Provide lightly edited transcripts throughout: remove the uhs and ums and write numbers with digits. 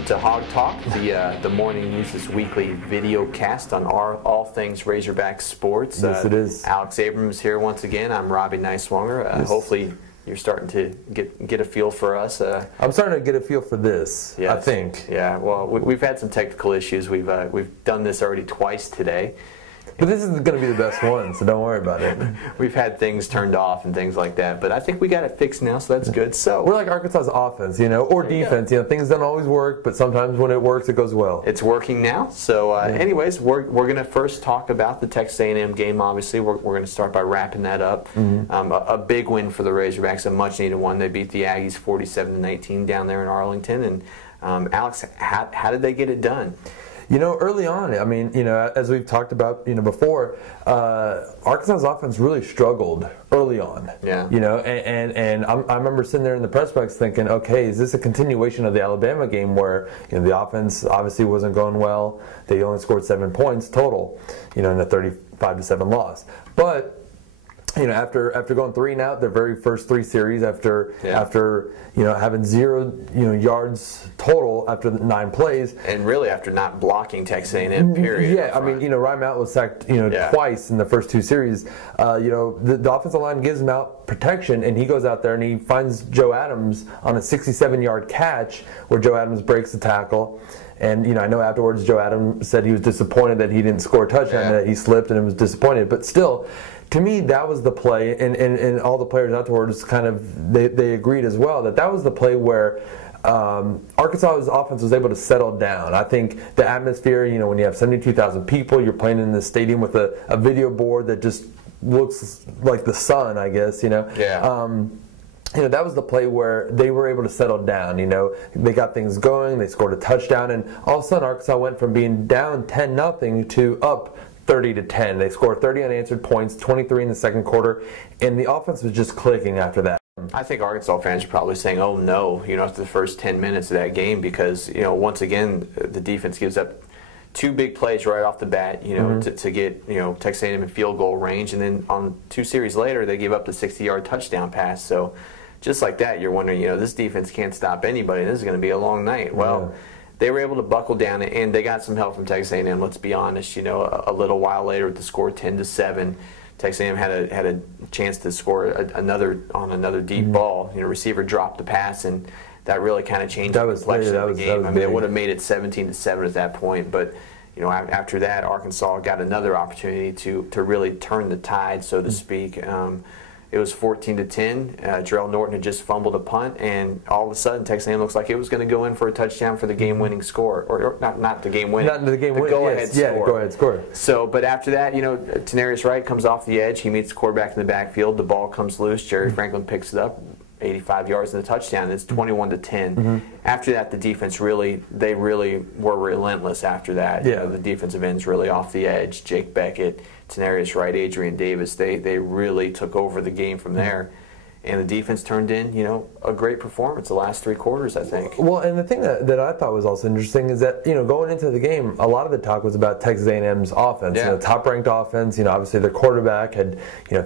welcome to HogTalk, the morning news this weekly video cast on all things Razorback sports. Yes, it is. Alex Abrams here once again. I'm Robbie Neiswanger. Yes. Hopefully you're starting to get a feel for us. I'm starting to get a feel for this, yes. I think. Yeah, well, we've had some technical issues. We've done this already twice today. But this is going to be the best one, so don't worry about it. We've had things turned off and things like that, but I think we got it fixed now, so that's good. So we're like Arkansas's offense, or defense. Things don't always work, but sometimes when it works, it goes well. It's working now. So, anyways, we're going to first talk about the Texas A&M game. Obviously, we're going to start by wrapping that up. Mm-hmm. A big win for the Razorbacks, a much-needed one. They beat the Aggies 47-19 down there in Arlington. And Alex, how did they get it done? Early on, as we've talked about, before, Arkansas's offense really struggled early on. Yeah. And I remember sitting there in the press box thinking, okay, is this a continuation of the Alabama game where, the offense obviously wasn't going well? They only scored 7 points total, in a 35-7 loss. But after going 3 and out, their very first 3 series, after having 0 yards total after 9 plays, and really after not blocking Texas A&M, period. Yeah, Ryan Mount was sacked twice in the first 2 series. The offensive line gives him out protection, and he goes out there and he finds Joe Adams on a 67-yard catch where Joe Adams breaks the tackle. And, I know afterwards Joe Adams said he was disappointed that he didn't score a touchdown, that he slipped and was disappointed. But still, to me, that was the play, and all the players afterwards kind of, they agreed as well, that was the play where Arkansas's offense was able to settle down. I think the atmosphere, when you have 72,000 people, you're playing in the stadium with a video board that just looks like the sun, I guess, Yeah. That was the play where they were able to settle down. They got things going, they scored a touchdown, and all of a sudden Arkansas went from being down 10-0 to up 30-10. They scored 30 unanswered points, 23 in the second quarter, and the offense was just clicking after that. I think Arkansas fans are probably saying, oh no, after the first 10 minutes of that game, because, once again, the defense gives up 2 big plays right off the bat, to get, Texas A&M in field goal range, and then on 2 series later, they give up the 60-yard touchdown pass. So just like that, you're wondering, this defense can't stop anybody. This is going to be a long night. Well, they were able to buckle down, and they got some help from Texas A&M. Let's be honest. A little while later, with the score 10-7, Texas A&M had a chance to score another deep ball. Receiver dropped the pass, and that really kind of changed the complexion of the game. It would have made it 17-7 at that point, but after that, Arkansas got another opportunity to really turn the tide, so to speak. It was 14-10. Jarrell Norton had just fumbled a punt, and all of a sudden, Texas A&M looks like it was going to go in for a touchdown for the game-winning score, or not the game-winning, not the game-winning, go-ahead score. Yeah, go-ahead score. So, but after that, Tenarius Wright comes off the edge. He meets the quarterback in the backfield. The ball comes loose. Jerry Franklin picks it up, 85 yards in the touchdown. It's 21-10. After that, the defense really were relentless. After that, the defensive ends really off the edge. Jake Beckett, Tenarius Wright, Adrian Davis, they really took over the game from there. And the defense turned in, a great performance the last 3 quarters, I think. Well, and the thing that I thought was also interesting is that, going into the game, a lot of the talk was about Texas A&M's offense. Yeah. Top-ranked offense. Obviously their quarterback had,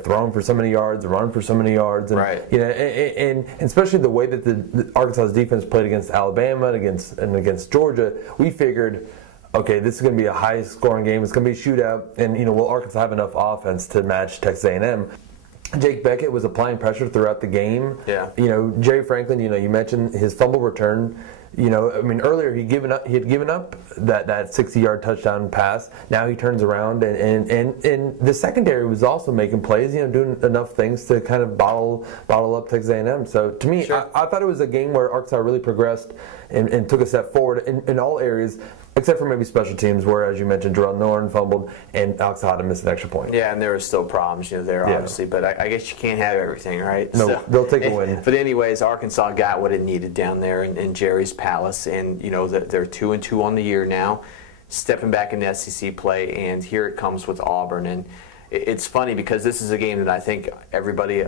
thrown for so many yards, run for so many yards. And, right. And especially the way that the Arkansas's defense played against Alabama and against Georgia, we figured, okay, this is going to be a high-scoring game. It's going to be a shootout. And, will Arkansas have enough offense to match Texas A&M? Jake Beckett was applying pressure throughout the game. Yeah. Jerry Franklin, you mentioned his fumble return. Earlier he had given up that 60-yard touchdown pass. Now he turns around and the secondary was also making plays, doing enough things to kind of bottle up Texas A&M. So to me, sure. I thought it was a game where Arkansas really progressed and took a step forward in all areas, except for maybe special teams, where, as you mentioned, Jarrell Norton fumbled and Alex Hada missed an extra point. Yeah, and there were still problems, there, obviously. But I guess you can't have everything, right? No, so, they'll take a win. But anyways, Arkansas got what it needed down there in Jerry's Palace, and they're 2-2 on the year now, stepping back into SEC play, and here it comes with Auburn. And it's funny because this is a game that I think everybody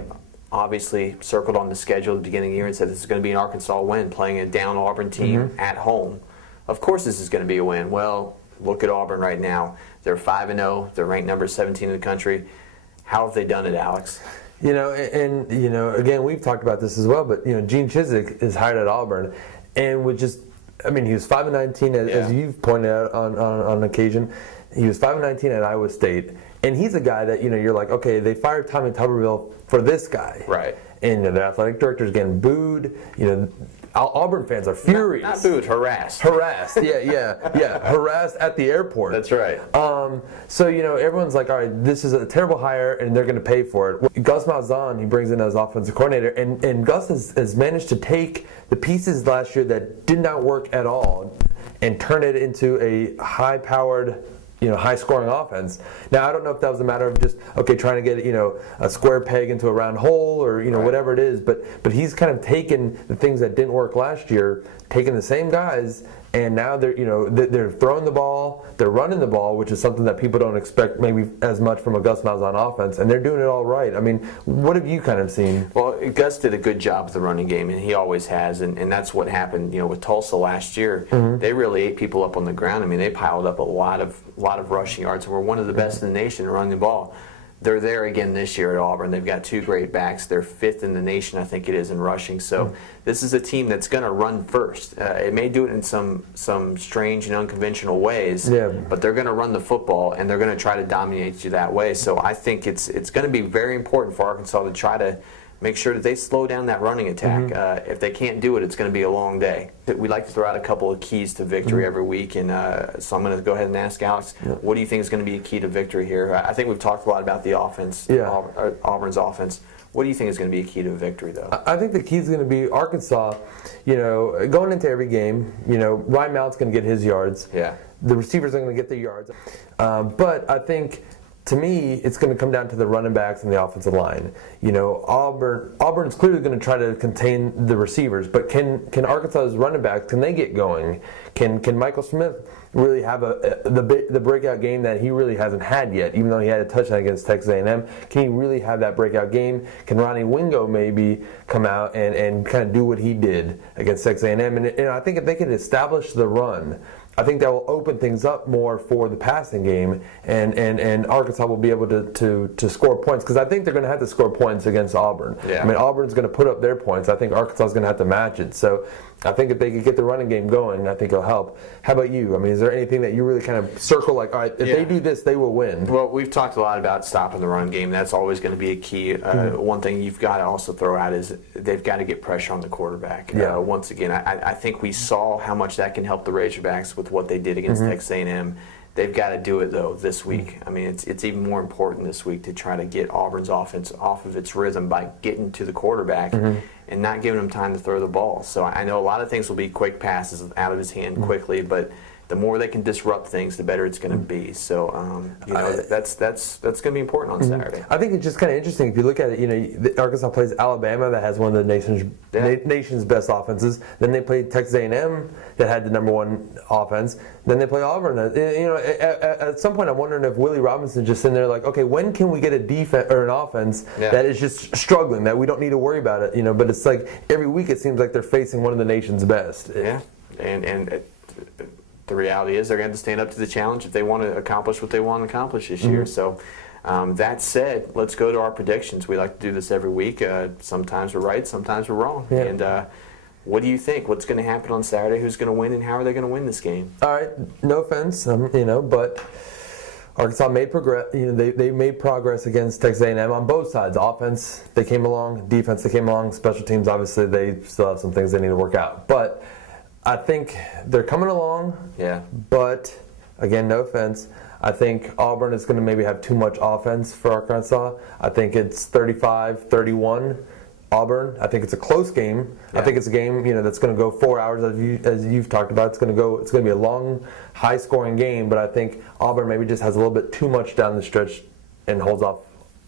obviously circled on the schedule at the beginning of the year and said this is going to be an Arkansas win, playing a down Auburn team at home. Of course this is going to be a win. Well, look at Auburn right now. They're 5-0. They're ranked number 17 in the country. How have they done it, Alex? Again, we've talked about this as well, but Gene Chizik is hired at Auburn and would just I mean, he was 5-19, as you've pointed out on occasion. He was 5-19 at Iowa State, and he's a guy that you're like, okay, they fired Tommy Tuberville for this guy, right? And the athletic director's getting booed. Auburn fans are furious. Not booed, harassed. Harassed, yeah. Harassed at the airport. That's right. So, everyone's like, all right, this is a terrible hire, and they're going to pay for it. Gus Malzahn, he brings in as offensive coordinator, and Gus has managed to take the pieces last year that did not work at all and turn it into a high-powered, high-scoring offense. Now, I don't know if that was a matter of just, trying to get, a square peg into a round hole or, whatever it is, but he's kind of taken the things that didn't work last year, taking the same guys, and now they're throwing the ball, they're running the ball, which is something that people don't expect maybe as much from a Gus Malzahn offense, and they're doing it all right. I mean, what have you kind of seen? Well, Gus did a good job with the running game, and he always has, and that's what happened, with Tulsa last year. Mm-hmm. They really ate people up on the ground. I mean, they piled up a lot of rushing yards, and were one of the best in the nation running the ball. They're there again this year at Auburn. They've got 2 great backs. They're 5th in the nation, I think it is, in rushing. So this is a team that's going to run first. It may do it in some strange and unconventional ways, but they're going to run the football, and they're going to try to dominate you that way. So I think it's going to be very important for Arkansas to try to make sure that they slow down that running attack. If they can't do it, it's going to be a long day. We like to throw out a couple of keys to victory every week, and so I'm going to go ahead and ask Alex, what do you think is going to be a key to victory here? I think we've talked a lot about the offense, Auburn's offense. What do you think is going to be a key to victory, though? I think the key is going to be Arkansas, going into every game, Ryan Mount's going to get his yards. Yeah. The receivers are going to get their yards. But I think, to me, it's going to come down to the running backs and the offensive line. Auburn's clearly going to try to contain the receivers, but can Arkansas's running backs, can they get going? Can Michael Smith really have the breakout game that he really hasn't had yet, even though he had a touchdown against Texas A&M? Can he really have that breakout game? Can Ronnie Wingo maybe come out and kind of do what he did against Texas A&M? And I think if they can establish the run, I think that will open things up more for the passing game, and Arkansas will be able to score points, because I think they're going to have to score points against Auburn. Yeah. I mean, Auburn's going to put up their points. I think Arkansas is going to have to match it. So I think if they could get the running game going, I think it'll help. How about you? I mean, is there anything that you really kind of circle, like, all right, if they do this, they will win? Well, we've talked a lot about stopping the run game. That's always going to be a key. One thing you've got to also throw out is they've got to get pressure on the quarterback. Once again, I think we saw how much that can help the Razorbacks with what they did against Texas A&M. They've got to do it, though, this week. I mean, it's even more important this week to try to get Auburn's offense off of its rhythm by getting to the quarterback and not giving him time to throw the ball. So I know a lot of things will be quick passes out of his hand quickly, but the more they can disrupt things, the better it's going to be. So, that's going to be important on Saturday. I think it's just kind of interesting if you look at it. Arkansas plays Alabama, that has one of the nation's best offenses. Then they play Texas A&M, that had the #1 offense. Then they play Auburn. At some point, I'm wondering if Willie Robinson just sitting there like, okay, when can we get a defense or an offense that is just struggling, that we don't need to worry about it? But it's like every week it seems like they're facing one of the nation's best. Yeah, and the reality is they're going to have to stand up to the challenge if they want to accomplish what they want to accomplish this year. So that said, let's go to our predictions. We like to do this every week. Sometimes we're right, sometimes we're wrong. Yeah. And what do you think? What's going to happen on Saturday? Who's going to win, and how are they going to win this game? All right, no offense, but Arkansas made progress. They made progress against Texas A&M on both sides. Offense, they came along. Defense, they came along. Special teams, obviously, they still have some things they need to work out. But I think they're coming along. Yeah. But again, no offense, I think Auburn is going to maybe have too much offense for Arkansas. I think it's 35-31. Auburn. I think it's a close game. Yeah. I think it's a game that's going to go 4 hours, as you've talked about. It's going to be a long, high-scoring game. But I think Auburn maybe just has a little bit too much down the stretch and holds off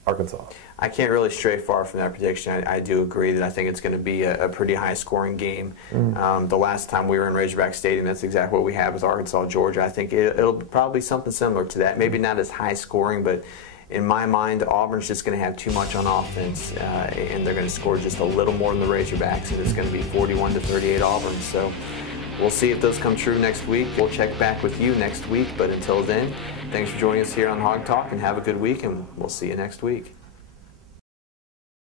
Arkansas. I can't really stray far from that prediction. I do agree that I think it's going to be a pretty high-scoring game. The last time we were in Razorback Stadium, that's exactly what we had with Arkansas, Georgia. I think it'll probably be something similar to that. Maybe not as high-scoring, but in my mind, Auburn's just going to have too much on offense, and they're going to score just a little more than the Razorbacks, and it's going to be 41-38 Auburn. So we'll see if those come true next week. We'll check back with you next week, but until then, thanks for joining us here on HogTalk, and have a good week, and we'll see you next week.